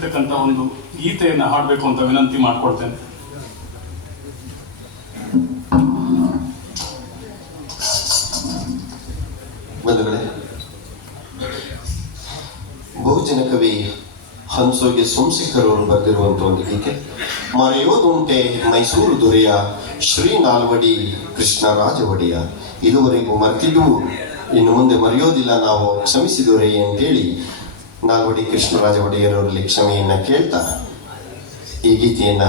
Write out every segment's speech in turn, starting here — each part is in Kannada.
ಇರ್ತಕ್ಕಂಥ ಒಂದು ಗೀತೆಯನ್ನು ಹಾಡಬೇಕು ಅಂತ ವಿನಂತಿ ಮಾಡಿಕೊಡ್ತೇನೆ. ಬಂಧುಗಳೇ, ಬಹುಜನ ಕವಿ ಹಂಸೋಗೆ ಸೋಮಶೇಖರವರು ಬರೆದಿರುವಂತಹ ಒಂದು ಗೀತೆ ಮರೆಯೋದುಂಟೆ ಮೈಸೂರು ದೊರೆಯ ಶ್ರೀ ನಾಲ್ವಡಿ ಕೃಷ್ಣರಾಜ ಒಡೆಯ. ಇದುವರೆಗೂ ಮರ್ತಿದ್ದು ಇನ್ನು ಮುಂದೆ ಮರೆಯೋದಿಲ್ಲ, ನಾವು ಕ್ಷಮಿಸಿದೊರೆ ಅಂತೇಳಿ ನಾಲ್ವಡಿ ಕೃಷ್ಣರಾಜ ಒಡೆಯರವರಲ್ಲಿ ಕ್ಷಮೆಯನ್ನ ಕೇಳ್ತಾ ಈ ಗೀತೆಯನ್ನ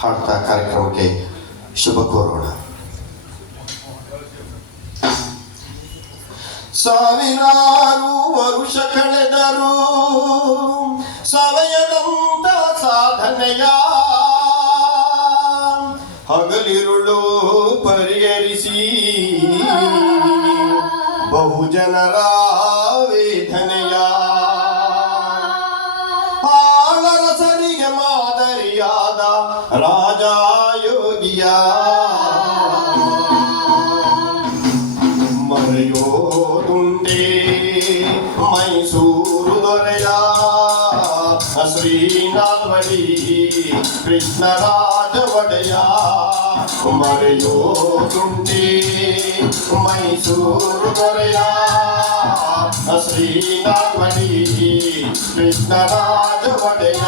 ಹಾಡ್ತಾ ಕಾರ್ಯಕ್ರಮಕ್ಕೆ ಶುಭ ಕೋರೋಣ. ಸಾವಿರಾರು ವರುಷ ಕಳೆದರು ಸವಯದಂತ ಸಾಧನೆಯ ಹಗಲಿರುಳು ಪರಿಹರಿಸಿ ಬಹುಜನರ ವೇದನೆಯ ಆಳರಸರಿಗೆ ಮಾದರಿಯಾದ ರಾಜಯೋಗಿಯ ಮರೆಯೋದುಂಟೆ ಮೈಸೂರು ದೊರೆಯ ಶ್ರೀ ನಾಲ್ವಡಿ ಕೃಷ್ಣರಾಜ ಒಡೆಯ. ಮರೆಯೋದುಂಟೆ ಮೈಸೂರು ದೊರೆಯ ಶ್ರೀ ನಾಲ್ವಡಿ ಕೃಷ್ಣರಾಜ ಒಡೆಯ.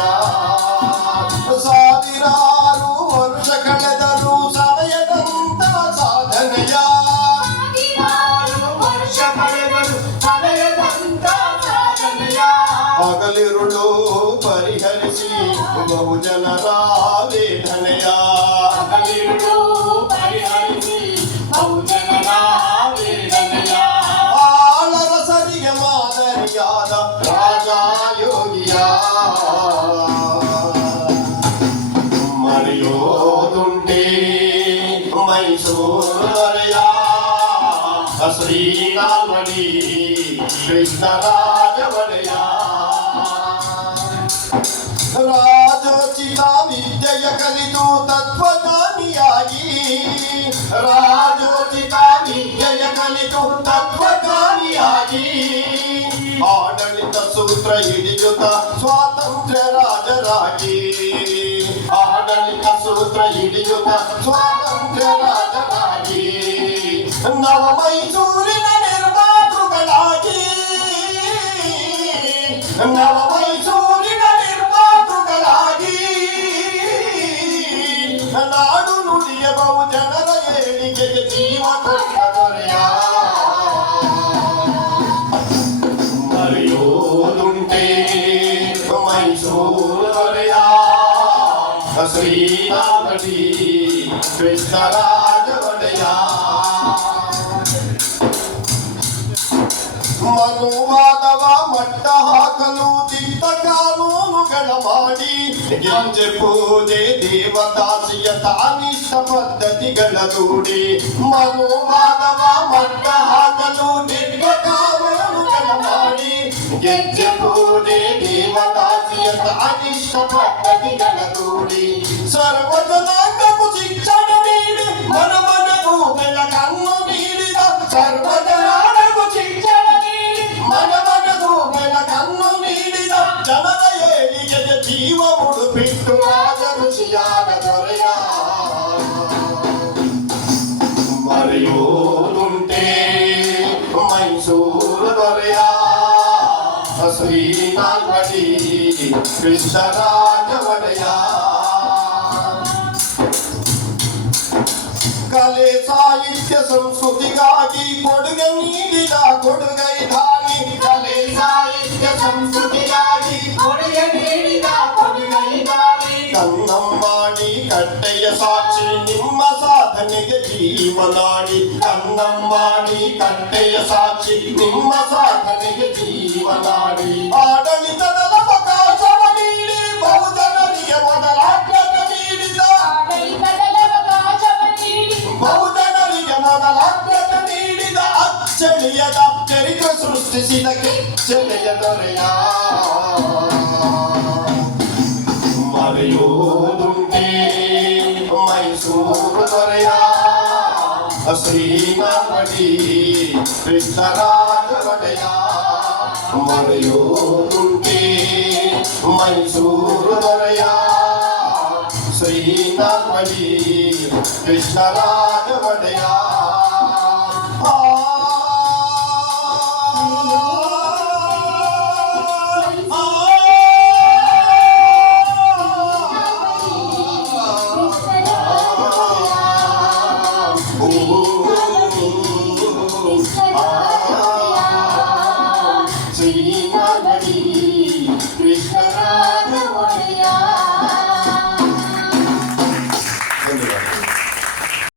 ಸಾವಿರಾರು ವರುಷ ಕಳೆದರು ಸಮಯದಂತ ಸಾಧನೆಯ ಹಗಲಿರುಳು ಪರಿಹರಿಸಿ ಬಹುಜನರ ವೇದನೆಯ ಆಳರಸರಿಗೆ ಮಾದರಿಯಾದ ರಾಜಯೋಗಿಯ ಮರೆಯೋದುಂಟೆ ಮೈಸೂರು ದೊರೆಯ ಶ್ರೀ ನಾಲ್ವಡಿ ಕೃಷ್ಣರಾಜ ಒಡೆಯ. ರಾಜೋಚಿತ ವಿದ್ಯೆಯ ಕಲಿತು ತತ್ವಜ್ಞಾನಿಯಾಗಿ ರಾಜೋಚಿತ ವಿದ್ಯೆಯ ಕಲಿತು ತತ್ವಜ್ಞಾನಿಯಾಗಿ ಆಡಳಿತ ಸೂತ್ರ ಹಿಡಿಯುತ್ತ ಸ್ವಾತಂತ್ರ್ಯ ರಾಜರಾಗಿ ಆಡಳಿತ ಸೂತ್ರ ಹಿಡಿಯುತ್ತ ಸ್ವಾತಂತ್ರ್ಯ ರಾಜರಾಗಿ ನವ ಮೈಸೂರಿನ ನಿರ್ಮಾತೃಗಳಾಗಿ ನವ ಮೈಸೂರಿನ ನಿರ್ಮಾತೃಗಳಾಗಿ ನಾಡು ನುಡಿಯ ಬಹುಜನರ ಏಳಿಗೆಗೆ ಜೀವ ಕೊಟ್ಟ ದೊರೆಯ. ಮರೆಯೋದುಂಟೆ ಮೈಸೂರು ದೊರೆಯ ಶ್ರೀ ನಾಲ್ವಡಿ ಕೃಷ್ಣರಾಜ ಒಡೆಯ. ಮನುವಾದವ ಮಟ್ಟ ಹಾಕಲು ದಿಟ್ಟ ಕಾನೂನುಗಳ ಮಾಡಿ ಗೆಂಜೆ ಪೂಜೆ ದೇವದಾಸಿಯ ತಾನಿಷ್ಟ ಪದ್ಧತಿಗಳ ದೂಡಿ ಮನುವಾದವ ಮಟ್ಟ ಹಾಕಲು ದಿಟ್ಟ ಕಾನೂನುಗಳ ಮಾಡಿ ಗೆಂಜೆ ಪೂಜೆ ದೇವದಾಸಿಯ ತಾನಿಷ್ಟ ಪದ್ಧತಿಗಳ ದೂಡಿ ಸರ್ವ ಜನಾಂಗಕ್ಕೂ ಶಿಕ್ಷಣ ನೀಡಿ ಮನಮನಗೂ ಬೆಳಕನ್ನು ನೀಡಿದ ಸರ್ವ ಜನಾಂಗಕ್ಕೂ ಶಿಕ್ಷಣ ಮನಮನಗೂ ಬೆಳಕನ್ನು ನೀಡಿದ ಜನರ ಏಳಿಗೆಗೆ ಜೀವ ಮುಡುಪಿಟ್ಟು ರಾಜ ಋಷಿಯಾದ ದೊರೆಯ. ಮರೆಯೋದುಂಟೆ ಮೈಸೂರು ದೊರೆಯ ಶ್ರೀ ನಾಲ್ವಡಿ ಕೃಷ್ಣರಾಜ ಒಡೆಯ. ಕಲೆ ಸಾಹಿತ್ಯ ಸಂಸ್ಕೃತಿಗಾಗಿ ಕೊಡುಗೆ ನೀಡಿದ ಕೊಡುಗೈದಾನಿ ಕಲೆ ಸಾಹಿತ್ಯ ಸಂಸ್ಕೃತಿಗಾಗಿ ಕೊಡುಗೆ ನೀಡಿದ ಕೊಡುಗೈದಾನಿ ಕನ್ನಂಬಾಡಿ ಕಟ್ಟೆಯ ಸಾಕ್ಷಿ ನಿಮ್ಮ ಸಾಧನೆಗೆ ಜೀವನಾಡಿ ಕನ್ನಂಬಾಡಿ ಕಟ್ಟೆಯ ಸಾಕ್ಷಿ ನಿಮ್ಮ ಸಾಧನೆಗೆ ಜೀವನಾಡಿ ಆಡಳಿತದ ಅವಕಾಶವ ನೀಡಿ ಬಹುಜನರಿಗೆ ಮೊದಲಾಗ್ರತೆ ನೀಡಿದ ಬಹುಜನರಿಗೆ ಮೊದಲಾಗ್ರತೆ ನೀಡಿದ ಅಚ್ಚಳಿಯದ ಚರಿತ್ರೆ ಸೃಷ್ಟಿಸಿದ ಕೆಚ್ಚೆಲೆಯ ದೊರೆಯ. ಮರೆಯೋದುಂಟೆ ಮೈಸೂರು ದೊರೆಯ ಶ್ರೀ ನಾಲ್ವಡಿ ಕೃಷ್ಣರಾಜ ಒಡೆಯ. ಮರೆಯೋದುಂಟೆ ಮೈಸೂರು ದೊರೆಯ ಶ್ರೀನಾಥಮಣಿ ಕೃಷ್ಣರಾಜ ಒಡೆಯ ಶ್ರೀನಾಥಮಣಿ ಕೃಷ್ಣರಾಜ